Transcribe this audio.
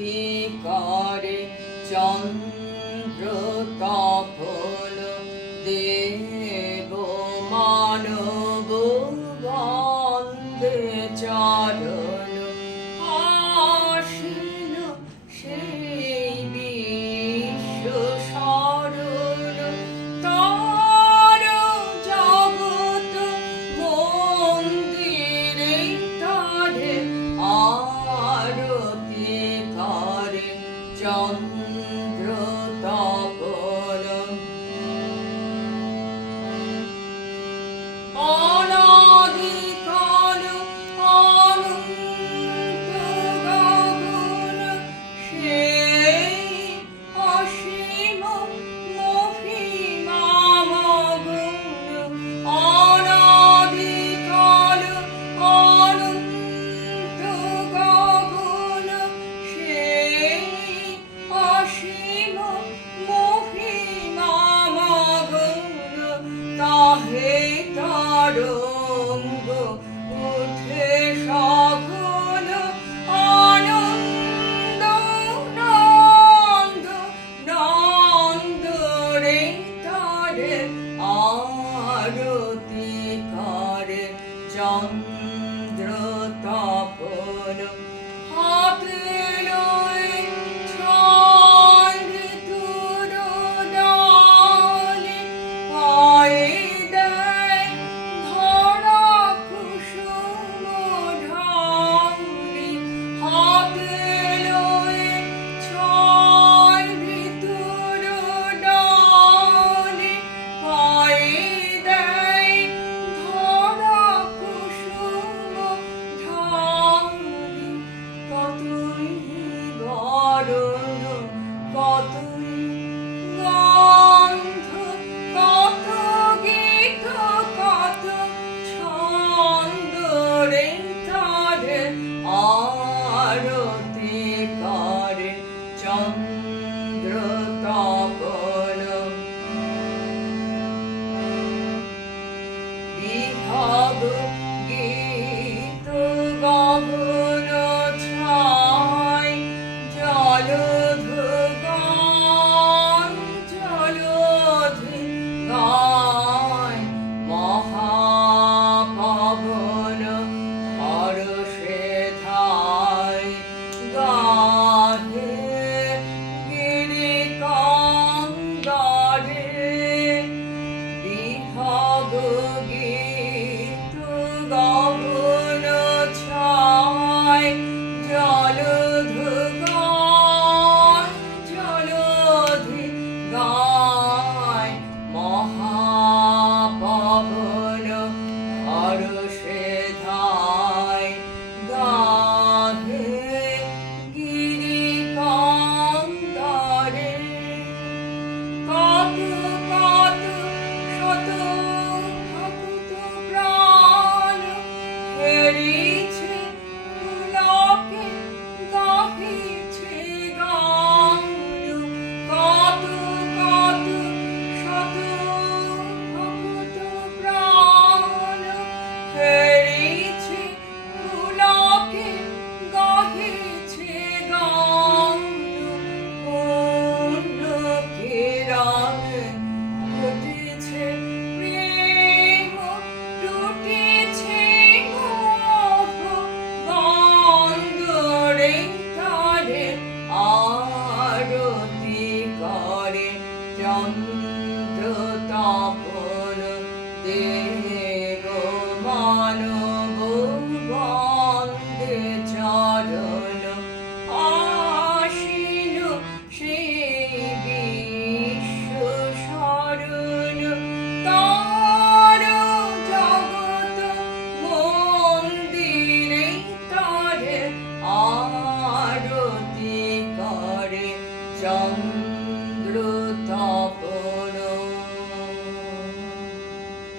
আরতি করে চন্দ্র তপল দেব মানব drone. নহে তরঙ্গ উঠে সকল আনন্দ নন্দ নন্দ রে তরে আরতি করে চন্দ্র তপন। Oh. অন্ধ্র তপন দেহ মানব বন্ধে চরণ আসীন সেই বিশ্ব স্মরণ। তর জগত মন্দিরে তরে আরতি করে। চন্দ্র